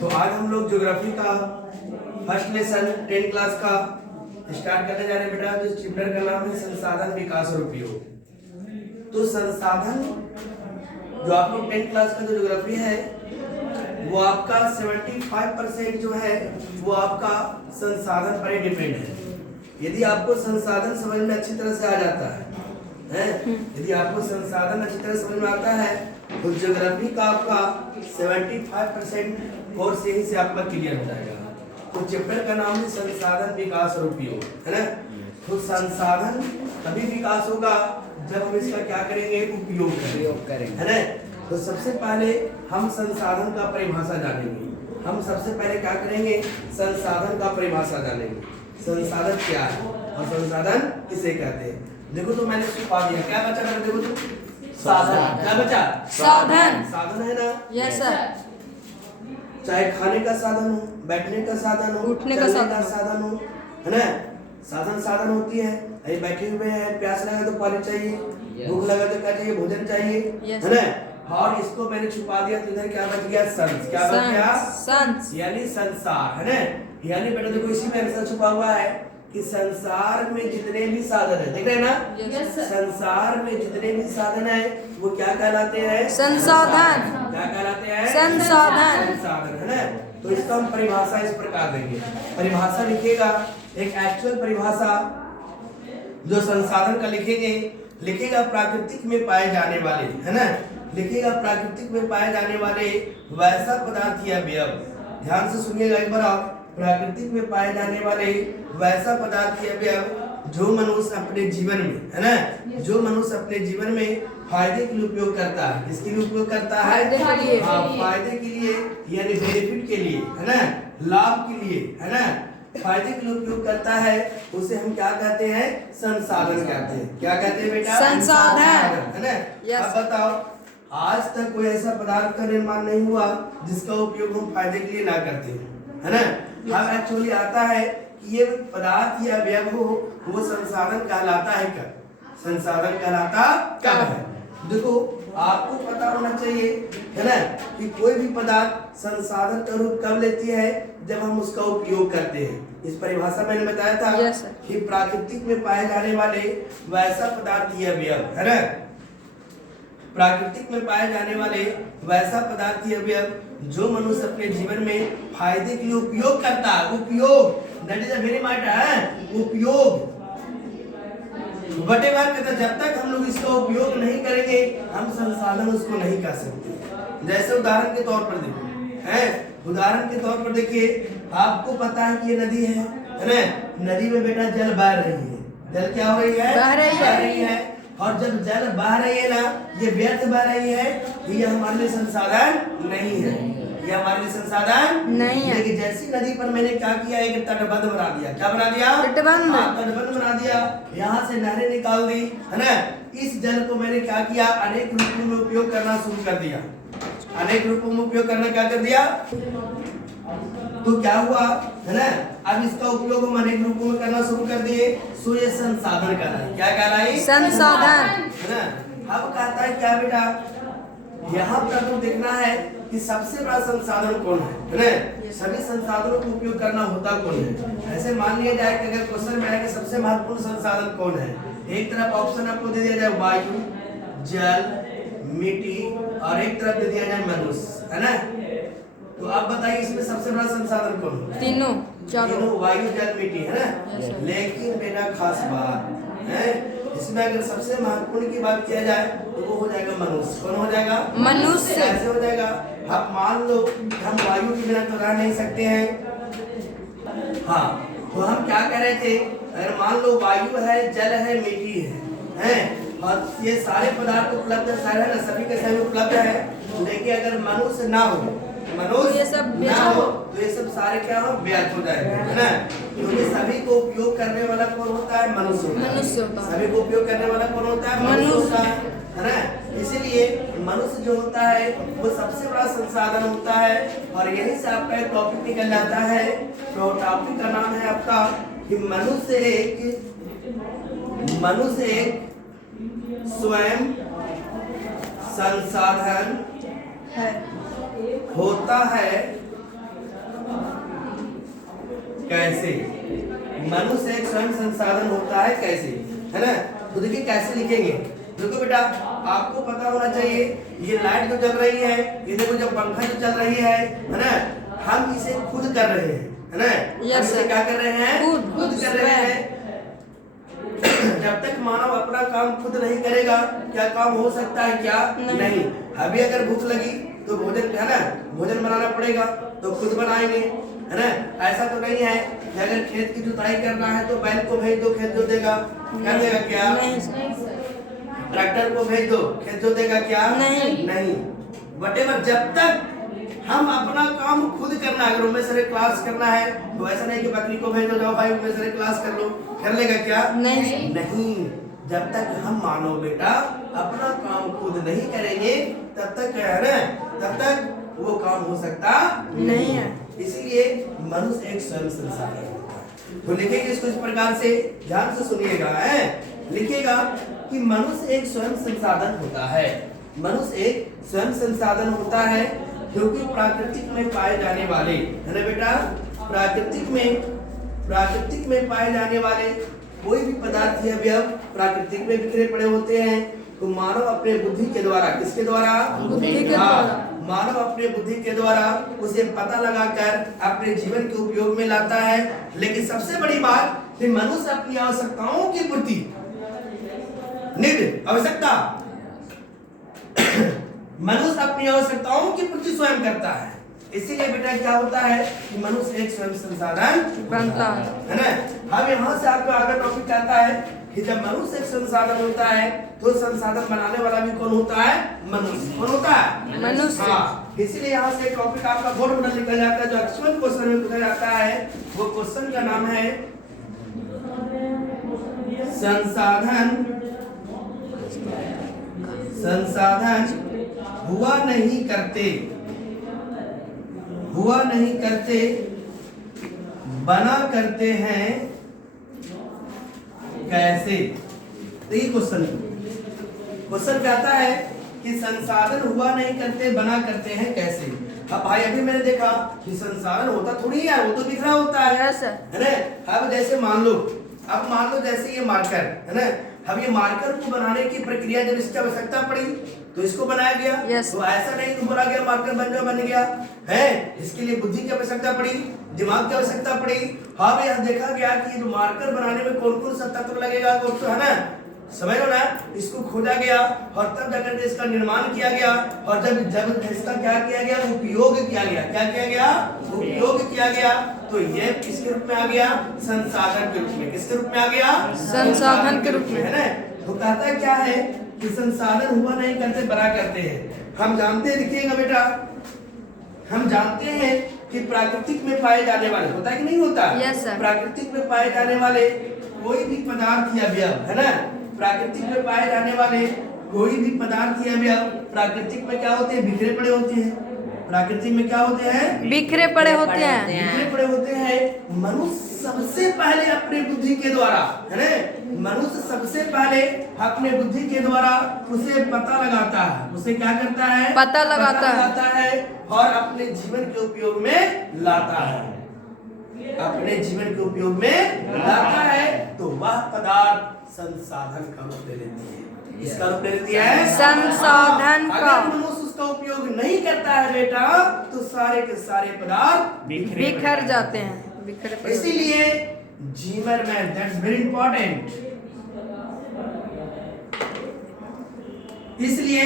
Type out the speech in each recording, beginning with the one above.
तो आज हम लोग ज्योग्राफी का फर्स्ट लेसन 10 क्लास का स्टार्ट करने जा रहे हैं बेटा। जिस चैप्टर का नाम है संसाधन विकास और उपयोग। तो संसाधन जो आप लोग 10 क्लास का जो ज्योग्राफी है वो आपका 75% जो है वो आपका संसाधन पर ही डिपेंड है। यदि आपको संसाधन समझ में अच्छी तरह से आ जाता है यदि आपको संसाधन अच्छी तरह समझ में आता है तो ज्योग्राफी का आपका 75% कोर्स यही से आपका क्लियर हो जाएगा। तो चैप्टर का नाम है संसाधन विकास और उपयोग, है ना। तो संसाधन तभी विकास होगा जब हम इसका क्या करेंगे, उपयोग करेंगे, है ना। तो सबसे पहले हम संसाधन का परिभाषा जानेंगे। हम सबसे पहले क्या करेंगे, संसाधन का परिभाषा जानेंगे। संसाधन क्या है और संसाधन किसे कहते हैं। देखो तो मैंने छुपा दिया, क्या बचा मेरा, देखो तो साधन। क्या बचा, साधन। साधन है ना, यस सर। चाहे खाने का साधन हो, बैठने का साधन हो, उठने का साधन हो, है ना। साधन होती है। अरे बैठे हुए हैं, प्यास लगा तो पानी चाहिए, भूख लगा तो क्या चाहिए, भोजन चाहिए, है ना। और इसको मैंने छुपा दिया तो इधर क्या बच गया, संस। क्या बच गया, संस, यानी संसार, है ना। यानी बेटा देखो इसी में आंसर छुपा हुआ है कि संसार में जितने भी साधन है, देख रहे हैं ना, yes, संसार में जितने भी साधन है वो क्या कहलाते हैं, संसाधन। क्या कहलाते हैं, संसाधन। संसाधन, है ना। तो इसका हम परिभाषा इस प्रकार देंगे। परिभाषा लिखिएगा, एक एक्चुअल परिभाषा जो संसाधन का लिखेगा प्राकृतिक में पाए जाने वाले, है ना। लिखेगा प्राकृतिक में पाए जाने वाले वैसा पदार्थ या अवयव। ध्यान से सुनिएगा एक बार आप। प्राकृतिक में पाए जाने वाले वैसा पदार्थ या अवयव जो मनुष्य अपने जीवन में, है ना, जो मनुष्य अपने जीवन में फायदे के लिए उपयोग करता है। किसके लिए उपयोग करता है, फायदे के लिए, यानी बेनिफिट के लिए, है ना, लाभ के लिए, है ना, फायदे के लिए उपयोग करता है, उसे हम क्या कहते हैं, संसाधन कहते हैं। क्या कहते हैं बेटा, संसाधन, है ना। अब बताओ, आज तक कोई ऐसा पदार्थ का निर्माण नहीं हुआ जिसका उपयोग हम फायदे के लिए ना करते हैं, है ना। अब एक्चुअली आता है कि ये पदार्थ या अवयव हो वो संसाधन कहलाता है कब, संसाधन कहलाता कब है। देखो आपको पता होना चाहिए, है ना, कि कोई भी पदार्थ संसाधन का रूप कब लेती है, जब हम उसका उपयोग करते हैं। इस परिभाषा मैंने बताया था कि प्राकृतिक में पाए जाने वाले वैसा पदार्थ या अवयव, है ना, प्राकृतिक में पाए जाने वाले वैसा पदार्थ या अवयव जो मनुष्य अपने जीवन में फायदे के लिए उपयोग करता है। उपयोग, that is a very matter, उपयोग। वटेवर कहता, जब तक हम लोग इसका उपयोग नहीं करेंगे हम संसाधन उसको नहीं कर सकते। जैसे उदाहरण के तौर पर देखो, है, उदाहरण के तौर पर देखिए, आपको पता है कि ये नदी है ना, नदी में बेटा जल बह रही है। जल क्या हो रही है, बह रही है। और जब जल बह रही है ना, ये व्यर्थ बह रही है, ये हमारे लिए संसाधन नहीं है, ये हमारे लिए संसाधन नहीं है। लेकिन जैसी नदी पर मैंने क्या किया, एक तटबंध बना दिया। क्या बना दिया, तटबंध बना दिया, यहाँ से नहरें निकाल दी, है ना। इस जल को मैंने क्या किया, अनेक रूपों में उपयोग करना शुरू कर दिया। अनेक रूपों में उपयोग करना क्या कर दिया, तो क्या हुआ, है ना, अब इसका उपयोग हम अनेक रूपों में करना शुरू कर दिए, सो ये संसाधन कहलाई। क्या कहलाई, संसाधन, है ना। अब कहता है क्या बेटा, यहाँ पर तो देखना है कि सबसे बड़ा संसाधन कौन है ना। सभी संसाधनों को उपयोग करना होता कौन है। ऐसे मान लिया जाए कि अगर क्वेश्चन में आए कि सबसे महत्वपूर्ण संसाधन कौन है, एक तरफ ऑप्शन आपको दे दिया जाए वायु, जल, मिट्टी, और एक तरफ दे दिया जाए मनुष्य, है ना। तो आप बताइए इसमें सबसे बड़ा संसाधन कौन है, तीनों, वायु, जल, मिट्टी, है ना। लेकिन बेटा खास बात है, इसमें अगर सबसे महत्वपूर्ण की बात किया जाए तो वो हो जाएगा मनुष्य। कौन हो जाएगा, मनुष्य। कैसे हो जाएगा, आप मान लो हम वायु के बिना तो रह नहीं सकते हैं। हाँ, तो हम क्या कह रहे थे, अगर मान लो वायु है, जल है, मिट्टी है, और ये सारे पदार्थ उपलब्ध है, सारे ना, सभी के सभी उपलब्ध है। लेकिन अगर मनुष्य ना हो, मनुष्य ये सब ना हो तो ये सब सारे क्या हो, व्यर्थ हो जाएंगे, है ना। क्योंकि सभी को उपयोग करने वाला कौन होता है, मनुष्य होता है। सभी को उपयोग करने वाला कौन होता है, मनुष्य होता है ना। इसीलिए मनुष्य जो होता है वो सबसे बड़ा संसाधन होता है। और यही से आपका एक टॉपिक निकल जाता है। तो टॉपिक का नाम है आपका कि मनुष्य एक स्वयं संसाधन होता है कैसे? मनुष्य एक स्वयं संसाधन होता है कैसे, है ना? तो देखिए कैसे लिखेंगे। देखो बेटा, आपको पता होना चाहिए ये लाइट जो जल रही है, ये देखो जब पंखा जो चल रही है ना, हम इसे खुद कर रहे हैं, है ना? हम इसे क्या कर रहे हैं? खुद कर रहे हैं। जब तक मानव अपना काम खुद नहीं करेगा, क्या काम हो सकता है? क्या नहीं। अभी अगर भूख लगी तो भोजन, है ना, भोजन बनाना पड़ेगा तो खुद बनाएंगे, है ना? ऐसा तो नहीं है कि अगर खेत की जुताई करना है तो बैल को भेज दो, खेत जोतेगा, कर देगा क्या? ट्रैक्टर को भेज दो, खेत जोतेगा क्या? नहीं। वटेवर, जब तक हम अपना काम खुद करना, अगर उनमें से क्लास करना है तो ऐसा नहीं कि बकरी को भेज दो, जाओ भाई उनमें से क्लास कर लो, कर लेगा क्या? नहीं। जब तक हम मानव बेटा अपना काम खुद नहीं करेंगे तब तक क्या है ना, तब तक वो काम हो सकता नहीं है। इसीलिए मनुष्य एक स्वयं संसाधन होता है। तो लिखेंगे इसको इस प्रकार से, ध्यान से सुनिएगा, है लिखेगा कि मनुष्य एक स्वयं संसाधन होता है। मनुष्य एक स्वयं संसाधन होता है क्योंकि प्राकृतिक में पाए जाने वाले, है ना बेटा, प्राकृतिक में पाए जाने वाले कोई भी पदार्थ या अवयव प्राकृतिक में बिखरे पड़े होते हैं। तो मानव अपने बुद्धि के द्वारा, किसके द्वारा? बुद्धि के द्वारा। मानव अपने बुद्धि के द्वारा उसे पता लगाकर अपने जीवन के उपयोग में लाता है। लेकिन सबसे बड़ी बात कि मनुष्य अपनी आवश्यकताओं की पूर्ति, निड आवश्यकता, मनुष्य अपनी आवश्यकताओं की पूर्ति स्वयं करता है। इसीलिए बेटा क्या होता है कि मनुष्य एक स्वयं संसाधन बनता है ना। अब यहाँ से आपका आगे टॉपिक आता है कि जब मनुष्य एक संसाधन होता है तो संसाधन बनाने वाला भी कौन होता है? मनुष्य। कौन होता है? मनुष्य। हाँ, इसीलिए यहाँ से टॉपिक आपका बोर्ड पर लिखा जाता है, जो एक्चुअल क्वेश्चन में पूछा जाता है, वो क्वेश्चन का नाम है संसाधन हुआ नहीं करते बना करते हैं कैसे? तो ये क्वेश्चन कहता है कि संसाधन हुआ नहीं करते बना करते हैं कैसे। अब भाई अभी मैंने देखा कि संसाधन होता थोड़ी है, वो तो दिख रहा होता है ना। अब जैसे मान लो जैसे ये मार्कर है ना, अब ये मार्कर को बनाने की प्रक्रिया जब इसकी आवश्यकता पड़ी तो इसको बनाया गया। तो ऐसा नहीं कि बोला गया मार्कर बन गया है, इसके लिए बुद्धि की आवश्यकता पड़ी, दिमाग की आवश्यकता पड़ी। हाँ भाई, यहाँ देखा गया कि जो मार्कर बनाने में कौन कौन सा तत्व लगेगा, कौन सा, है ना, समझ लो ना, इसको खोजा गया और तब जाकर के इसका निर्माण किया गया। और जब इसका क्या किया गया? उपयोग किया गया। क्या किया गया? उपयोग किया गया। तो ये किसके रूप में आ गया? संसाधन के रूप में। किसके रूप में आ गया? संसाधन के रूप में, है ना। तो कहता क्या है कि संसाधन हुआ नहीं करते बना करते हैं। हम जानते हैं, देखिएगा बेटा, हम जानते हैं कि प्राकृतिक में पाए जाने वाले, होता है कि नहीं होता? प्राकृतिक में पाए जाने वाले कोई भी पदार्थ या अवयव, है ना, प्राकृतिक में पाए जाने वाले कोई भी पदार्थ या अवयव प्राकृतिक में क्या होते हैं? बिखरे पड़े होते हैं। प्राकृतिक में क्या होते हैं? बिखरे पड़े होते हैं। मनुष्य सबसे पहले अपने बुद्धि के द्वारा, है ना, मनुष्य सबसे पहले अपने बुद्धि के द्वारा उसे पता लगाता है। उसे क्या करता है? पता लगाता है और अपने जीवन के उपयोग में लाता है। अपने जीवन के उपयोग में लाता है तो वह पदार्थ संसाधन का रूप ले लेती है। इसका रूप ले लेती है संसाधन का। अगर मनुष्य उसका उपयोग नहीं करता है बेटा तो सारे के सारे पदार्थ बिखर जाते हैं। इसीलिए जीवरमैन, दैट्स वेरी इंपॉर्टेंट। इसलिए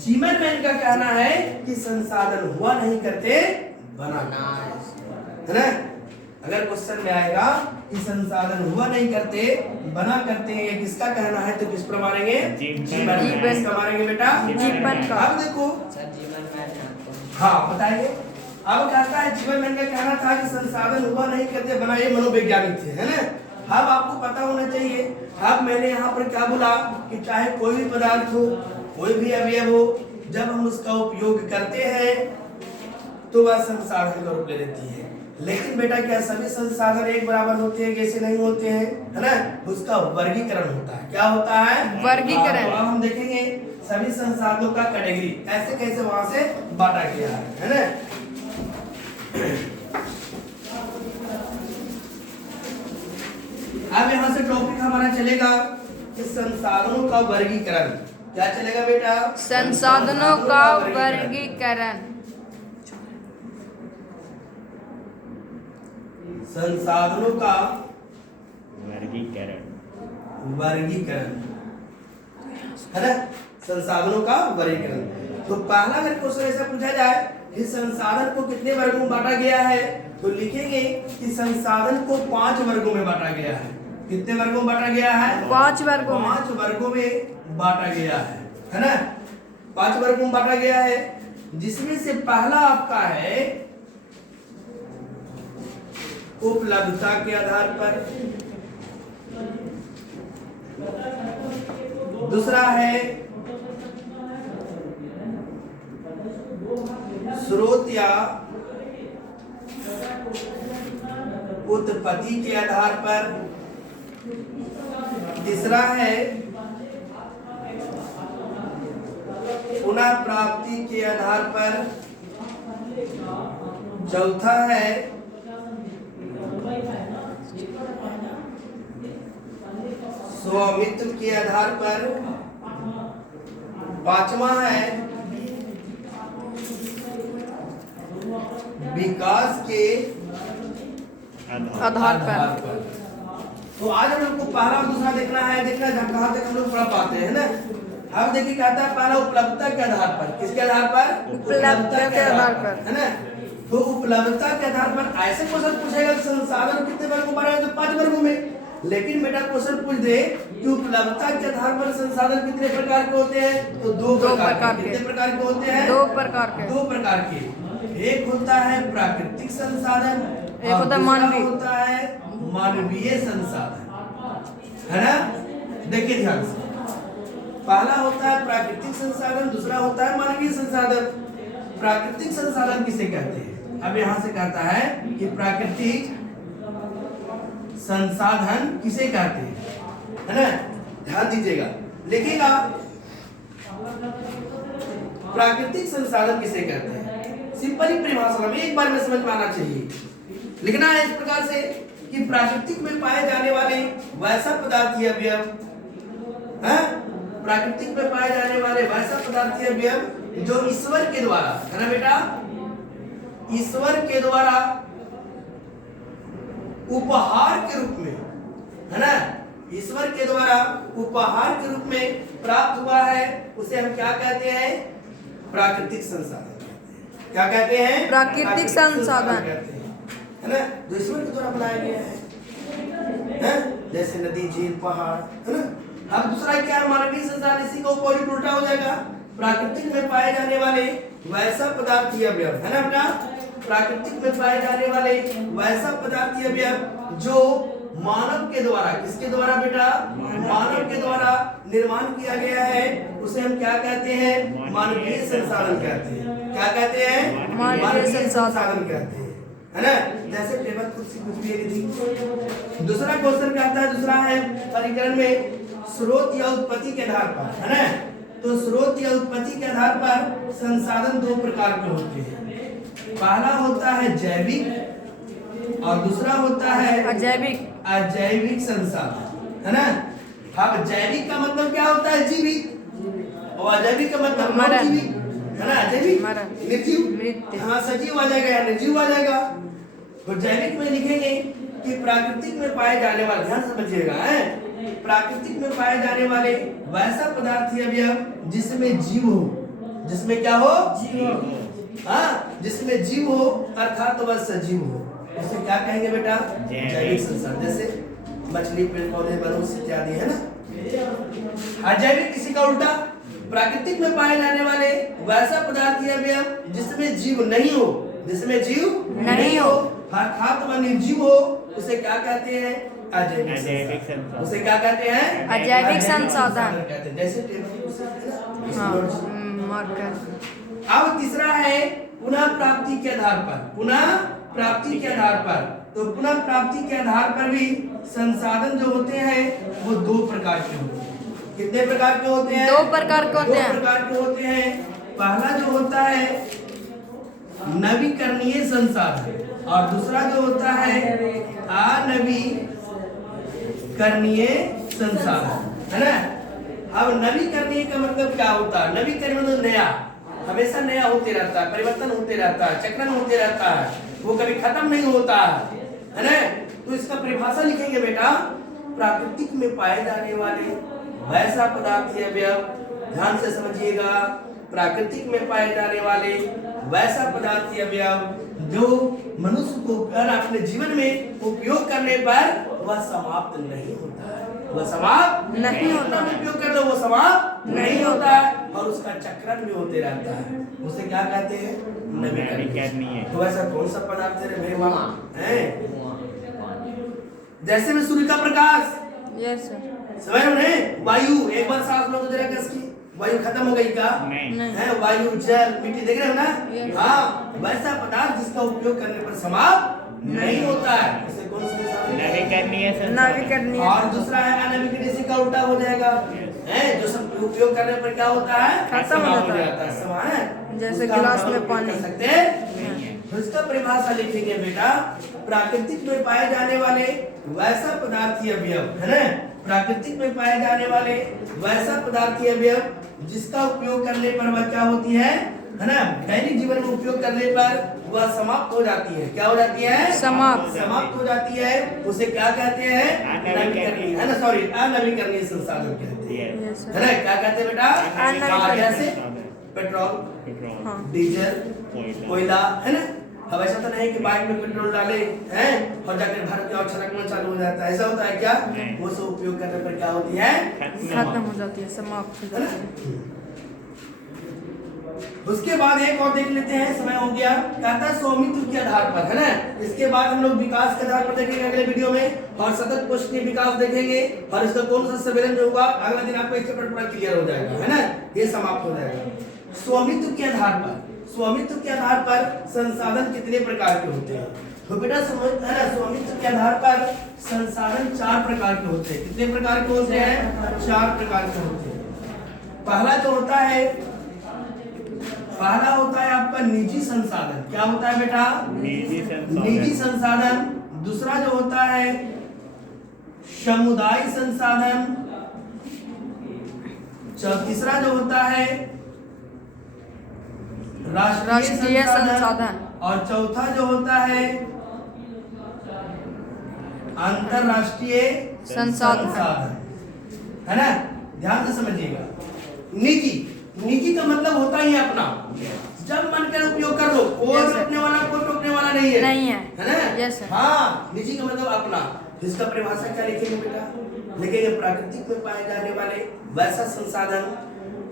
जीवरमैन का कहना है कि संसाधन हुआ नहीं करते बनाना, है ना। अगर क्वेश्चन में आएगा कि संसाधन हुआ नहीं करते बना करते हैं, किसका कहना है तो किस पर मारेंगे? जीवन। किसका मारेंगे बेटा? जीवन का। अब देखो, हाँ बताएंगे। अब कहता है जीवन मैन का कहना था कि संसाधन हुआ नहीं करते बना, ये मनोवैज्ञानिक थे, है ना। अब आपको पता होना चाहिए, अब मैंने यहाँ पर क्या बोला कि चाहे कोई भी पदार्थ हो, कोई भी अवयव हो, जब हम उसका उपयोग करते हैं तो वह संसाधन का रूप ले लेती है। लेकिन बेटा क्या सभी संसाधन एक बराबर होते हैं? कैसे नहीं होते हैं, है ना। उसका वर्गीकरण होता है। क्या होता है? वर्गीकरण। अब हम देखेंगे सभी संसाधनों का कैटेगरी कैसे कैसे वहां से बांटा गया है ना। चलेगा कि संसाधनों का वर्गीकरण। क्या चलेगा बेटा? संसाधनों का वर्गीकरण। संसाधनों का वर्गीकरण है ना, संसाधनों का वर्गीकरण। तो पहला अगर क्वेश्चन ऐसा पूछा जाए कि संसाधन को कितने वर्गों में बांटा गया है, तो लिखेंगे कि संसाधन को 5 वर्गों में बांटा गया है। कितने वर्गों में बांटा गया है? 5 वर्गों में। 5 वर्गों में बांटा गया है ना, 5 वर्गों में बांटा गया है, जिसमें से पहला आपका है उपलब्धता के आधार पर, दूसरा है स्रोत या उत्पत्ति के आधार पर, तीसरा है पुनः प्राप्ति के आधार पर, चौथा है स्वामित्व के आधार पर, पांचवा है विकास के आधार पर। तो आज हम लोग को पहला और दूसरा देखना है, कहाँ तक हम लोग पढ़ पाते हैं ना। अब देखिए कहता है पहला उपलब्धता के आधार पर। किसके आधार पर? उपलब्धता के आधार पर, है ना। तो उपलब्धता के आधार पर ऐसे क्वेश्चन पूछेगा कि संसाधन कितने वर्गों में बांटा है, तो 5 वर्गों में। लेकिन बेटा क्वेश्चन पूछ दे कि उपलब्धता के आधार पर संसाधन कितने प्रकार के होते हैं, तो 2 प्रकार के। कितने प्रकार के होते हैं? 2 प्रकार के। 2 प्रकार के। एक होता है प्राकृतिक संसाधन, एक होता है मानवीय। होता है मानवीय संसाधन, है ना। देखिए ध्यान से, पहला होता है प्राकृतिक संसाधन, दूसरा होता है मानवीय संसाधन। प्राकृतिक संसाधन किसे कहते हैं? अब यहाँ से कहता है कि प्राकृतिक संसाधन किसे कहते हैं, है ना। ध्यान दीजिएगा, लिखिएगा प्राकृतिक संसाधन किसे कहते हैं। सिंपल ही परिभाषा में एक बार में समझ में आना चाहिए। लिखना है इस प्रकार से कि प्राकृतिक में पाए जाने वाले वैसा पदार्थीय अवयव, प्राकृतिक में पाए जाने वाले वैसा पदार्थीय अवयव जो ईश्वर के द्वारा, है ना बेटा, ईश्वर के द्वारा उपहार के रूप में, है ना, ईश्वर के द्वारा उपहार के रूप में प्राप्त हुआ है, उसे हम क्या कहते हैं? प्राकृतिक संसाधन। क्या कहते हैं? प्राकृतिक संसाधन कहते हैं, है ना, जो ईश्वर के द्वारा बनाया गया है, जैसे नदी, झील, पहाड़, है ना। अब दूसरा क्या है? मानवीय संसाधन। इसी का अपोजिट उल्टा हो जाएगा। प्राकृतिक में पाए जाने वाले वैसा पदार्थीय अवयव, है ना बेटा, प्राकृतिक में पाए जाने वाले वैसा पदार्थीय अवयव जो मानव के द्वारा, किसके द्वारा बेटा? मानव के द्वारा निर्माण किया गया है, उसे हम क्या कहते हैं? मानवीय संसाधन कहते हैं। क्या कहते हैं? मानवीय संसाधन कहते हैं, है ना। जैसे टेबल, कुर्सी, कुछ भी थी। दूसरा क्वेश्चन क्या आता है? दूसरा है परिकरण में स्रोत या उत्पत्ति के आधार पर, है ना। तो स्रोत या उत्पत्ति के आधार पर संसाधन 2 प्रकार के होते हैं। पहला होता है जैविक और दूसरा होता है अजैविक संसाधन, है ना। अब जैविक का मतलब क्या होता है? जीवित, और अजैविक का मतलब निर्जीवित, है ना। अजैविक निर्जीव, हाँ, सजीव आ जाएगा या निर्जीव आ जाएगा। तो जैविक में लिखेंगे कि प्राकृतिक में पाए जाने वाले, ध्यान समझिएगा, है, प्राकृतिक में पाए जाने वाले वैसा पदार्थीय अवयव जिसमें जीव हो, जिसमें क्या हो? जीव, हाँ, जिसमें जीव हो, अर्थात वह सजीव हो, उसे क्या कहेंगे बेटा? जैविक संसाधन। जैसे मछली, पेड़ पौधे, मनुष्य इत्यादि, है ना। अजैविक किसी का उल्टा, प्राकृतिक में पाए जाने वाले वैसा पदार्थीय अवयव जिसमें जीव नहीं हो, जिसमें जीव नहीं हो, अर्थात वह निर्जीव हो, उसे क्या कहते हैं? अजैविक संसाधन। उसे क्या कहते हैं? अजैविक संसाधन कहते हैं। जैसे टेबल, अब तीसरा है पुनः प्राप्ति के आधार पर। पुनः प्राप्ति के आधार पर, तो पुनः प्राप्ति के आधार पर भी संसाधन जो होते हैं वो 2 प्रकार के होते हैं। कितने प्रकार के होते हैं? 2 प्रकार के होते हैं। 2 प्रकार के होते हैं। पहला जो होता है नवीकरणीय संसाधन और दूसरा जो होता है अनवीकरणीय संसाधन, है ना। अब नवीकरणीय का मतलब क्या होता है? नवीकरण मतलब नया, हमेशा नया होते रहता है, परिवर्तन होते रहता है, चक्रण होते रहता है, वो कभी खत्म नहीं होता है ना। तो इसका परिभाषा लिखेंगे बेटा, प्राकृतिक में पाए जाने वाले वैसा पदार्थ या अवयव, ध्यान से समझिएगा, प्राकृतिक में पाए जाने वाले वैसा पदार्थ या अवयव जो मनुष्य को अपने जीवन में उपयोग करने पर वह समाप्त नहीं होता है, वह समाप्त नहीं होता है। उपयोग कर लो वो समाप्त नहीं होता है और उसका चक्रण भी होते रहता है। उसे क्या कहते हैं? नवीकरणीय। तो ऐसा कौन सा पदार्थ है मेरे माँ है? जैसे में सूर्य का प्रकाश, यस सर। समझ रहे हैं? वायु, एक बार सांस लो तो जरा कसकी वायु खत्म हो गई क्या? नहीं। है वायु, जल, मिट्टी, देख रहे हो ना? Yes. हाँ, वैसा पदार्थ जिसका उपयोग करने पर समाप्त नहीं होता है, उसे कौन सा नवीकरणीय। और दूसरा है अनवीकरणीय, इसी का उल्टा हो जाएगा, है जो सब उपयोग करने पर क्या होता है? खत्म हो जाता है। जाता है, समान जैसे उसका गिलास हम में उपयोग पानी। कर सकते हैं। उसका परिभाषा लिखेंगे बेटा, प्राकृतिक में पाए जाने वाले वैसा पदार्थीय अवयव, है ना, प्राकृतिक में पाए जाने वाले वैसा पदार्थीय अवयव जिसका उपयोग करने पर वह क्या होती है ना, दैनिक जीवन में उपयोग करने पर वह समाप्त हो जाती है। क्या हो जाती है? समाप्त हो जाती है। उसे क्या कहते हैं? नवीकरणीय, है ना, सॉरी, अनवीकरणीय संसाधन कहते हैं, Yes, sir. है ना। क्या कहते हैं बेटा? अनवीकरणीय। जैसे पेट्रोल, हाँ। डीजल, कोयला, है ना। अब ऐसा तो नहीं कि बाइक में पेट्रोल डाले हैं और जाकर भारत के और छलकना चालू हो जाता है, ऐसा होता है क्या? वो सब उपयोग करने पर क्या होती है? खत्म हो जाती है, समाप्त हो है जाती है। ना। उसके बाद एक और देख लेते हैं, समय हो गया। कहता है स्वामित्व के आधार पर, है ना। इसके बाद हम लोग विकास के आधार पर देखेंगे अगले वीडियो में, और सतत पोषणीय विकास देखेंगे, और इसका कौन सा सम्मेलन जो होगा अगला दिन आपको एक चैप्टर पूरा क्लियर हो जाएगा, है ना, ये समाप्त हो जाएगा। स्वामित्व के आधार पर, स्वामित्व के आधार पर संसाधन कितने प्रकार के होते हैं? तो बेटा समझ, है ना, स्वामित्व के आधार पर संसाधन 4 प्रकार के होते हैं। कितने प्रकार के होते हैं? 4 प्रकार के होते हैं। पहला जो होता है, पहला होता है आपका निजी संसाधन। क्या होता है बेटा? निजी संसाधन। दूसरा जो होता है समुदाय संसाधन। तीसरा जो होता है राष्ट्रीय संसाधन। और चौथा जो होता है अंतरराष्ट्रीय संसाधन, है ना। ध्यान से समझिएगा। निजी का मतलब होता ही अपना, जब मन करे उपयोग कर लो, कोई रोकने वाला, कोई टोकने वाला नहीं है, है ना। Yes, sir. हाँ, निजी का मतलब अपना। इसका परिभाषा क्या लिखेंगे बेटा? लिखेंगे प्राकृतिक में पाए जाने वाले वैसा संसाधन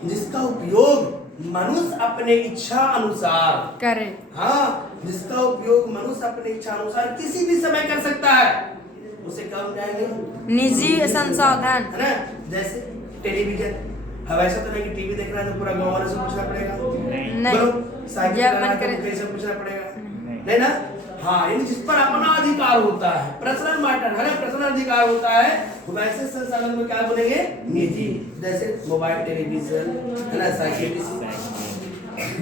जिसका उपयोग मनुष्य अपने इच्छा अनुसार करे। हाँ, जिसका उपयोग मनुष्य अपने इच्छा अनुसार किसी भी समय कर सकता है, उसे क्या जाएंगे? निजी संसाधन, है ना। जैसे टेलीविजन, अब ऐसा तो नहीं कि टीवी देख रहा है तो पूरा गांव वाले से पूछना पड़ेगा, नहीं। साइकिल जब चला रहा मन है करे। तो कैसे पूछना पड़ेगा, नहीं ना। हाँ, यानी जिस पर अपना अधिकार होता है, पर्सनल मैटर, है ना, पर्सनल अधिकार होता है, वैसे संसाधन में क्या बोलेंगे? निजी। जैसे मोबाइल, टेलीविजन, है ना, साइकिल।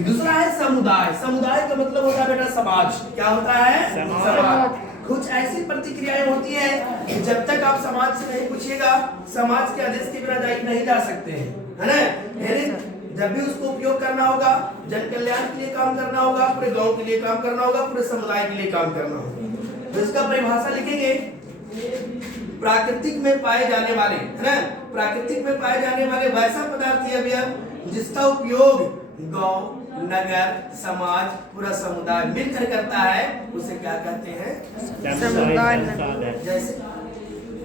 दूसरा है समुदाय। समुदाय का मतलब होता है बेटा समाज। क्या होता है? समाज। कुछ ऐसी प्रतिक्रियाएं होती है कि जब तक आप समाज से नहीं पूछिएगा, समाज के आदेश के बिना नहीं जा सकते हैं, है ना। जब भी उसको उपयोग करना होगा, जन कल्याण के लिए काम करना होगा, पूरे गांव के लिए काम करना होगा, पूरे समुदाय के लिए काम करना होगा। तो इसका परिभाषा लिखेंगे, प्राकृतिक में पाए जाने वाले, है ना, प्राकृतिक में पाए जाने वाले वैसा पदार्थ या अवयव जिसका उपयोग गांव, नगर, समाज, पूरा समुदाय मिलकर करता है, उसे क्या कहते हैं? समुदाय। जैसे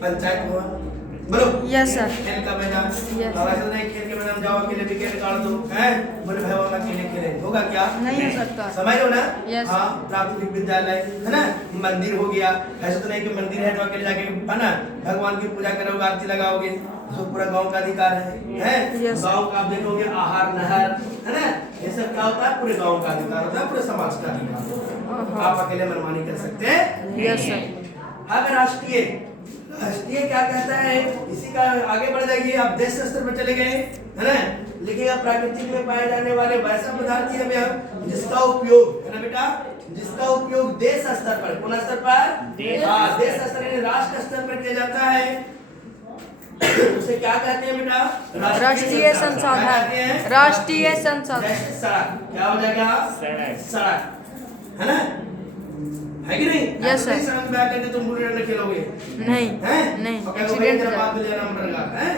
पंचायत भवन, बोलो। Yes sir. खेल का मैदान। Yes. अब ऐसा नहीं खेल के मैदान जाओ अकेले विकेट काट दो, हैं, बोले भाई हम अकेले खेले, होगा क्या? नहीं हो सकता। समझ लो ना। Yes. हाँ, प्राथमिक विद्यालय, है ना, मंदिर हो गया। ऐसा तो नहीं कि मंदिर है तो अकेले जाके, है ना, भगवान की पूजा करोगे, आरती लगाओगे, तो पूरा गांव का अधिकार है। Yes. गांव का आप देखोगे आहार, नहर, है ना, ये सब क्या होता है? पूरे गांव का अधिकार होता है, पूरे समाज का अधिकार। आप अकेले मनमानी कर सकते हैं? Yes sir. अब राष्ट्रीय क्या कहता है? इसी का आगे बढ़ जाइए, आप देश स्तर पर चले गए, है ना। लिखिएगा प्राकृतिक में पाए जाने वाले वैसा पदार्थ या अवयव जिसका उपयोग, है ना बेटा, जिसका उपयोग देश स्तर पर, कौन स्तर पर? हाँ, देश स्तर यानी राष्ट्र स्तर पर किया जाता है, उसे क्या कहते हैं बेटा? राष्ट्रीय संसाधन। क्या कहते हैं? राष्ट्रीय संसाधन। जैसे सड़क, क्या हो जाएगा? सड़क, है ना? है कि नहीं? Yes, ऐसे नहीं sir. सड़क बैठ करके तुम गुल्ली डंडा खेलोगे, नहीं हैं? नहीं और क्या एक्सीडेंट तेरा हो बाप जाएगा। ले जाना मटर का, हैं?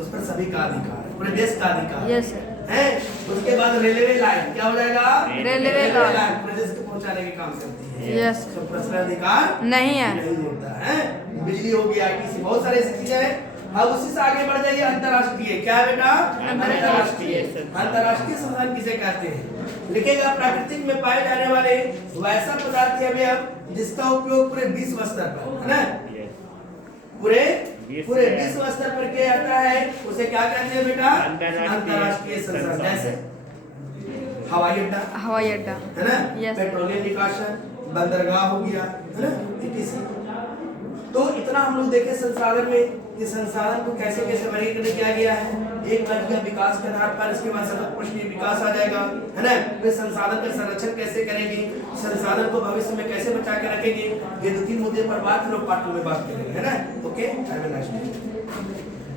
उस पर सभी का अधिकार है, पूरे देश का अधिकार है। Yes sir. हैं? उसके बाद रेलवे लाइन, क्या हो जाएगा? Railway line. पूरे देश को पहुंचाने के काम करती है। Yes. तो पर्सनल अधिकार नहीं है। नहीं होता है। बिजली हो गई, आईटीसी, बहुत सारे ऐसी चीजें हैं। अब उसी से आगे बढ़ जाइए, अंतरराष्ट्रीय, क्या है बेटा? अंतरराष्ट्रीय। अंतरराष्ट्रीय संसाधन किसे कहते हैं? लिखेगा प्राकृतिक में पाए जाने वाले वैसा पदार्थ है अवयव जिसका उपयोग पूरे विश्व स्तर पर, है ना? पूरे विश्व स्तर पर किया जाता है, उसे क्या कहते हैं बेटा? अंतरराष्ट्रीय संसाधन। जैसे हवाई अड्डा, हवाई अड्डा। है ना? Yes. पेट्रोलियम निकासन, बंदरगाह हो गया, है ना? etc. तो इतना हम लोग देखे संसाधन में कि संसाधन को कैसे कैसे वर्गीकृत किया गया है। एक वर्ग का विकास के आधार पर, इसके बाद सतत प्रश्नीय विकास आ जाएगा, है ना? फिर संसाधन का संरक्षण कैसे करेंगे, संसाधन को भविष्य में कैसे बचा के रखेंगे, ये 2-3 मुद्दे पर बात हम लोग पार्ट 2 में बात करेंगे, है ना? Okay, have a nice day.